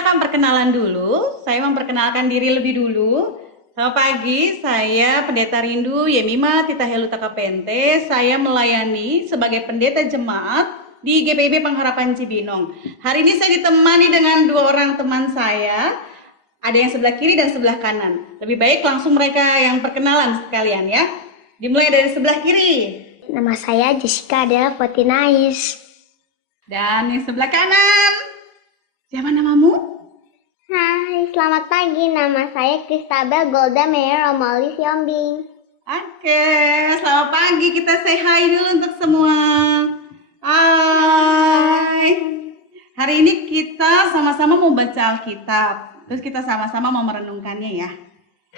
Kita akan perkenalan dulu. Saya memperkenalkan diri lebih dulu. Selamat pagi, saya Pendeta Rindu Yemima Tita Heluta Kapente. Saya melayani sebagai pendeta jemaat di GPIB Pengharapan Cibinong. Hari ini saya ditemani dengan dua orang teman saya. Ada yang sebelah kiri dan sebelah kanan. Lebih baik langsung mereka yang perkenalan sekalian ya. Dimulai dari sebelah kiri. Nama saya Jessica adalah Potinais. Dan yang sebelah kanan. Siapa namamu? Hai, selamat pagi. Nama saya Kristabel Golda Meyer Romali Siombing. Oke, selamat pagi. Kita say hi dulu untuk semua. Hai. Hari ini kita sama-sama mau baca Alkitab. Terus kita sama-sama mau merenungkannya ya.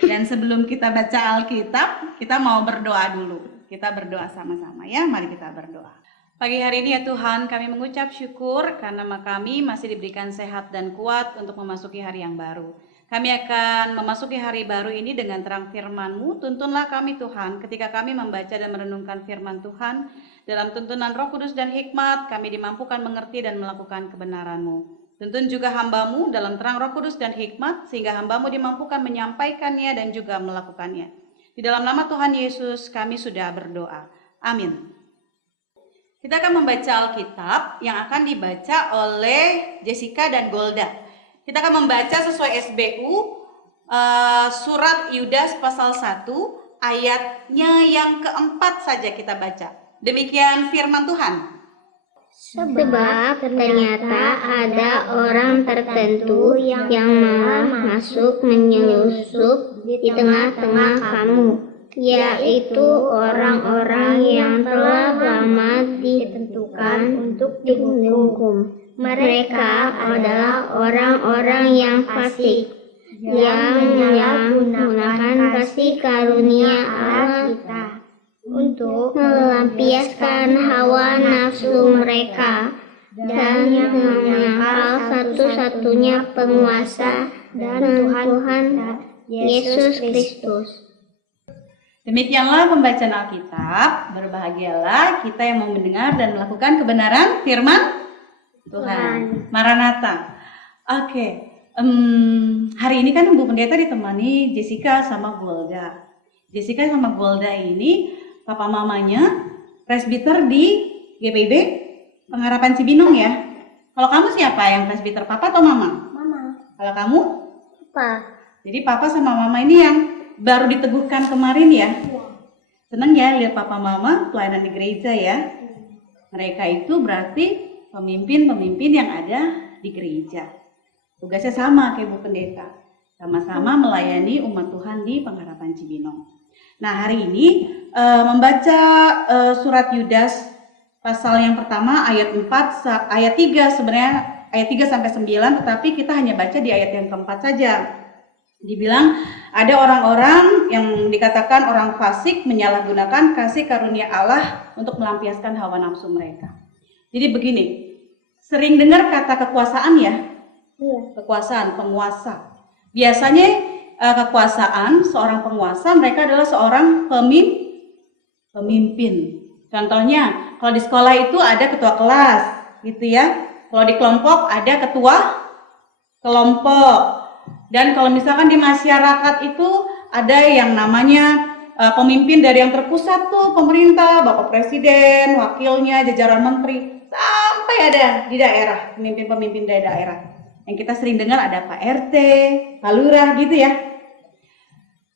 Dan sebelum kita baca Alkitab, kita mau berdoa dulu. Kita berdoa sama-sama ya. Mari kita berdoa. Pagi hari ini ya Tuhan, kami mengucap syukur karena kami masih diberikan sehat dan kuat untuk memasuki hari yang baru. Kami akan memasuki hari baru ini dengan terang firman-Mu. Tuntunlah kami Tuhan ketika kami membaca dan merenungkan firman Tuhan. Dalam tuntunan Roh Kudus dan hikmat, kami dimampukan mengerti dan melakukan kebenaran-Mu. Tuntun juga hamba-Mu dalam terang Roh Kudus dan hikmat, sehingga hamba-Mu dimampukan menyampaikannya dan juga melakukannya. Di dalam nama Tuhan Yesus kami sudah berdoa. Amin. Kita akan membaca Alkitab yang akan dibaca oleh Jessica dan Golda. Kita akan membaca sesuai SBU surat Yudas pasal 1 ayatnya yang keempat saja kita baca. Demikian firman Tuhan. Sebab ternyata ada orang tertentu yang malah masuk menyelusup di tengah-tengah kamu, yaitu orang-orang yang telah lama ditentukan untuk dihukum. Mereka adalah orang-orang yang fasik, yang menyalahgunakan kasih karunia Allah kita untuk melampiaskan hawa nafsu mereka dan menyangkal satu-satunya penguasa dan Tuhan Yesus Kristus. Demikianlah pembacaan Alkitab. Berbahagialah kita yang mau mendengar dan melakukan kebenaran firman Tuhan. Maranatha. Oke. Hari ini kan Bu Pendeta ditemani Jessica sama Golda. Jessica sama Golda ini papa mamanya presbiter di GPIB Pengharapan Cibinong ya. Kalau kamu siapa yang presbiter, papa atau mama? Mama. Kalau kamu? Apa? Jadi papa sama mama ini yang baru diteguhkan kemarin ya. Senang ya lihat papa mama pelayanan di gereja ya. Mereka itu berarti pemimpin-pemimpin yang ada di gereja. Tugasnya sama kayak Bu Pendeta. Sama-sama melayani umat Tuhan di Pengharapan Cibinong. Nah hari ini membaca surat Yudas pasal yang pertama ayat 4, ayat 3 sebenarnya ayat 3 sampai 9, tetapi kita hanya baca di ayat yang keempat saja. Dibilang ada orang-orang yang dikatakan orang fasik menyalahgunakan kasih karunia Allah untuk melampiaskan hawa nafsu mereka. Jadi begini, sering dengar kata kekuasaan ya? Iya. Kekuasaan, penguasa. Biasanya kekuasaan seorang penguasa mereka adalah seorang pemimpin. Contohnya, kalau di sekolah itu ada ketua kelas, gitu ya. Kalau di kelompok ada ketua kelompok. Dan kalau misalkan di masyarakat itu ada yang namanya pemimpin dari yang terpusat tuh pemerintah, Bapak Presiden, wakilnya, jajaran menteri, sampai ada di daerah, pemimpin-pemimpin dari daerah. Yang kita sering dengar ada Pak RT, Pak Lurah gitu ya.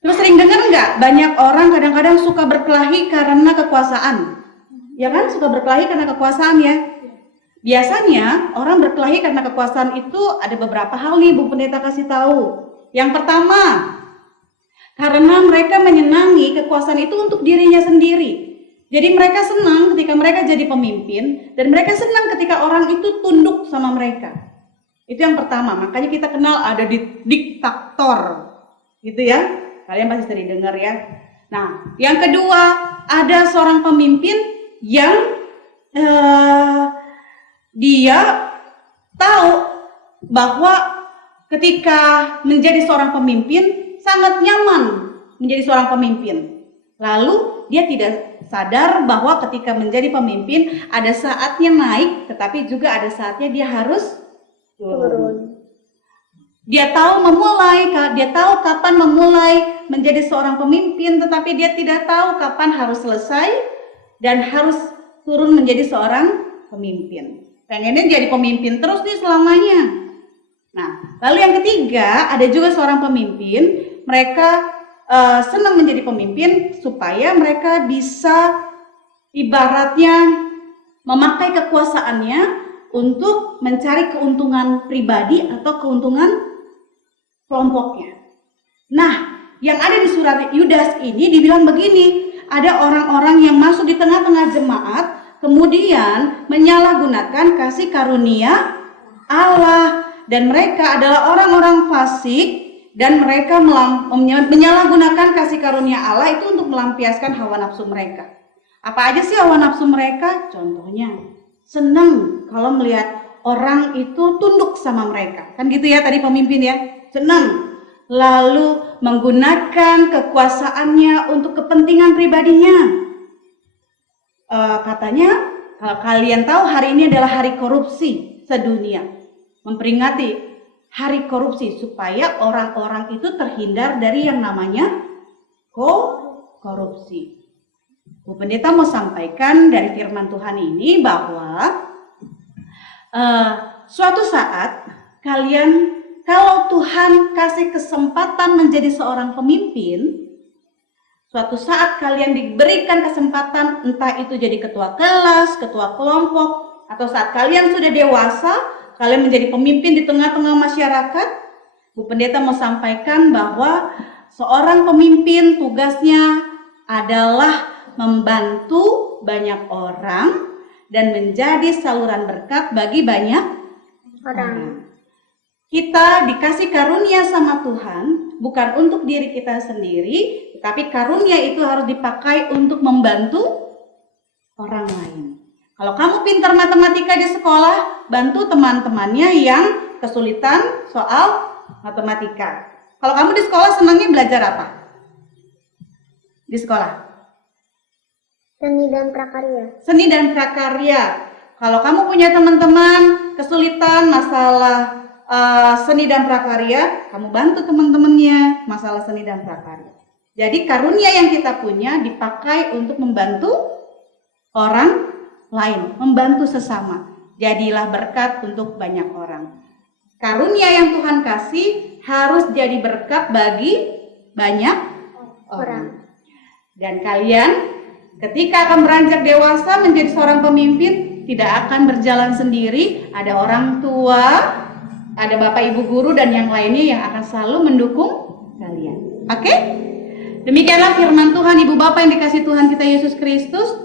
Terus sering dengar nggak? Banyak orang kadang-kadang suka berkelahi karena kekuasaan. Ya kan? Suka berkelahi karena kekuasaan ya. Biasanya orang berkelahi karena kekuasaan itu ada beberapa hal nih Bu Pendeta kasih tahu. Yang pertama, karena mereka menyenangi kekuasaan itu untuk dirinya sendiri. Jadi mereka senang ketika mereka jadi pemimpin dan mereka senang ketika orang itu tunduk sama mereka. Itu yang pertama, makanya kita kenal ada diktator. Gitu ya. Kalian pasti sering dengar ya. Nah, yang kedua, ada seorang pemimpin yang dia tahu bahwa ketika menjadi seorang pemimpin sangat nyaman menjadi seorang pemimpin. Lalu dia tidak sadar bahwa ketika menjadi pemimpin ada saatnya naik, tetapi juga ada saatnya dia harus turun. Dia tahu dia tahu kapan memulai menjadi seorang pemimpin, tetapi dia tidak tahu kapan harus selesai dan harus turun menjadi seorang pemimpin. Pengennya jadi pemimpin terus nih selamanya. Nah, lalu yang ketiga, ada juga seorang pemimpin, mereka senang menjadi pemimpin supaya mereka bisa ibaratnya memakai kekuasaannya untuk mencari keuntungan pribadi atau keuntungan kelompoknya. Nah, yang ada di surat Yudas ini dibilang begini, ada orang-orang yang masuk di tengah-tengah jemaat, kemudian menyalahgunakan kasih karunia Allah, dan mereka adalah orang-orang fasik, dan mereka menyalahgunakan kasih karunia Allah itu untuk melampiaskan hawa nafsu mereka. Apa aja sih hawa nafsu mereka? Contohnya, senang kalau melihat orang itu tunduk sama mereka. Kan gitu ya tadi pemimpin ya, senang. Lalu menggunakan kekuasaannya untuk kepentingan pribadinya. Katanya, kalau kalian tahu hari ini adalah hari korupsi sedunia. Memperingati hari korupsi supaya orang-orang itu terhindar dari yang namanya korupsi. Bu Pendeta mau sampaikan dari firman Tuhan ini bahwa suatu saat kalian, kalau Tuhan kasih kesempatan menjadi seorang pemimpin, suatu saat kalian diberikan kesempatan, entah itu jadi ketua kelas, ketua kelompok, atau saat kalian sudah dewasa, kalian menjadi pemimpin di tengah-tengah masyarakat, Bu Pendeta mau sampaikan bahwa seorang pemimpin tugasnya adalah membantu banyak orang dan menjadi saluran berkat bagi banyak orang. Kita dikasih karunia sama Tuhan bukan untuk diri kita sendiri, tetapi karunia itu harus dipakai untuk membantu orang lain. Kalau kamu pintar matematika di sekolah, bantu teman-temannya yang kesulitan soal matematika. Kalau kamu di sekolah senangnya belajar apa? Di sekolah? Seni dan prakarya. Seni dan prakarya. Kalau kamu punya teman-teman kesulitan masalah seni dan prakarya, kamu bantu teman-temannya masalah seni dan prakarya. Jadi karunia yang kita punya dipakai untuk membantu orang lain, membantu sesama. Jadilah berkat untuk banyak orang. Karunia yang Tuhan kasih harus jadi berkat bagi banyak orang. Dan kalian ketika akan beranjak dewasa menjadi seorang pemimpin, tidak akan berjalan sendiri. Ada orang tua, ada bapak ibu guru dan yang lainnya yang akan selalu mendukung kalian. Oke? Demikianlah firman Tuhan, ibu bapak yang dikasih Tuhan kita Yesus Kristus,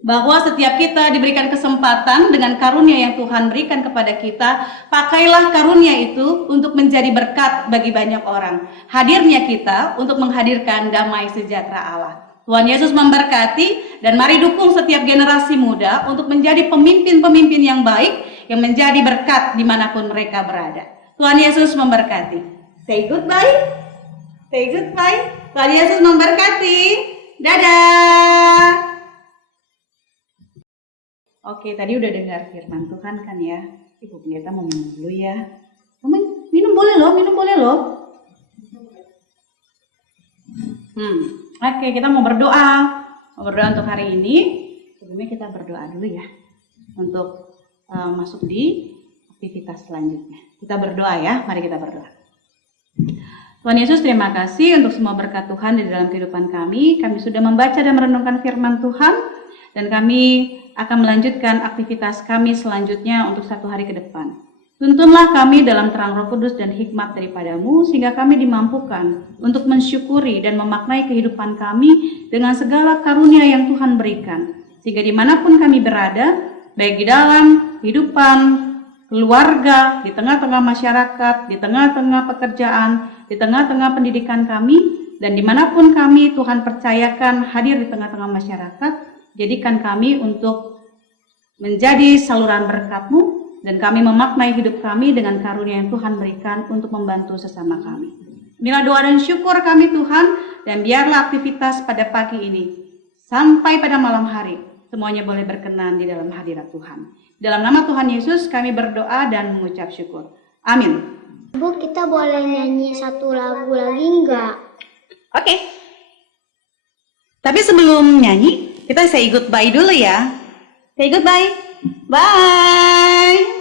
bahwa setiap kita diberikan kesempatan dengan karunia yang Tuhan berikan kepada kita. Pakailah karunia itu untuk menjadi berkat bagi banyak orang. Hadirnya kita untuk menghadirkan damai sejahtera Allah. Tuhan Yesus memberkati, dan mari dukung setiap generasi muda untuk menjadi pemimpin-pemimpin yang baik, yang menjadi berkat dimanapun mereka berada. Tuhan Yesus memberkati. Say goodbye. Say goodbye. Tuhan Yesus memberkati. Dadah. Oke, tadi udah dengar firman Tuhan kan ya. Ibu Pendeta mau minum dulu ya. Minum boleh loh. Oke, kita mau berdoa. Untuk hari ini. Sebelumnya kita berdoa dulu ya. Untuk masuk di aktivitas selanjutnya. Kita berdoa ya. Mari kita berdoa. Tuhan Yesus, terima kasih untuk semua berkat Tuhan di dalam kehidupan kami. Kami sudah membaca dan merenungkan firman Tuhan, dan kami akan melanjutkan aktivitas kami selanjutnya untuk 1 hari ke depan. Tuntunlah kami dalam terang Roh Kudus dan hikmat daripadamu, sehingga kami dimampukan untuk mensyukuri dan memaknai kehidupan kami dengan segala karunia yang Tuhan berikan. Sehingga dimanapun kami berada, baik di dalam kehidupan keluarga, di tengah-tengah masyarakat, di tengah-tengah pekerjaan, di tengah-tengah pendidikan kami, dan dimanapun kami Tuhan percayakan hadir di tengah-tengah masyarakat, jadikan kami untuk menjadi saluran berkat-Mu, dan kami memaknai hidup kami dengan karunia yang Tuhan berikan untuk membantu sesama kami. Inilah doa dan syukur kami Tuhan, dan biarlah aktivitas pada pagi ini sampai pada malam hari semuanya boleh berkenan di dalam hadirat Tuhan. Dalam nama Tuhan Yesus kami berdoa dan mengucap syukur. Amin. Bu, kita boleh nyanyi satu lagu lagi nggak? Oke. Tapi sebelum nyanyi, kita say goodbye dulu ya. Say goodbye. Bye.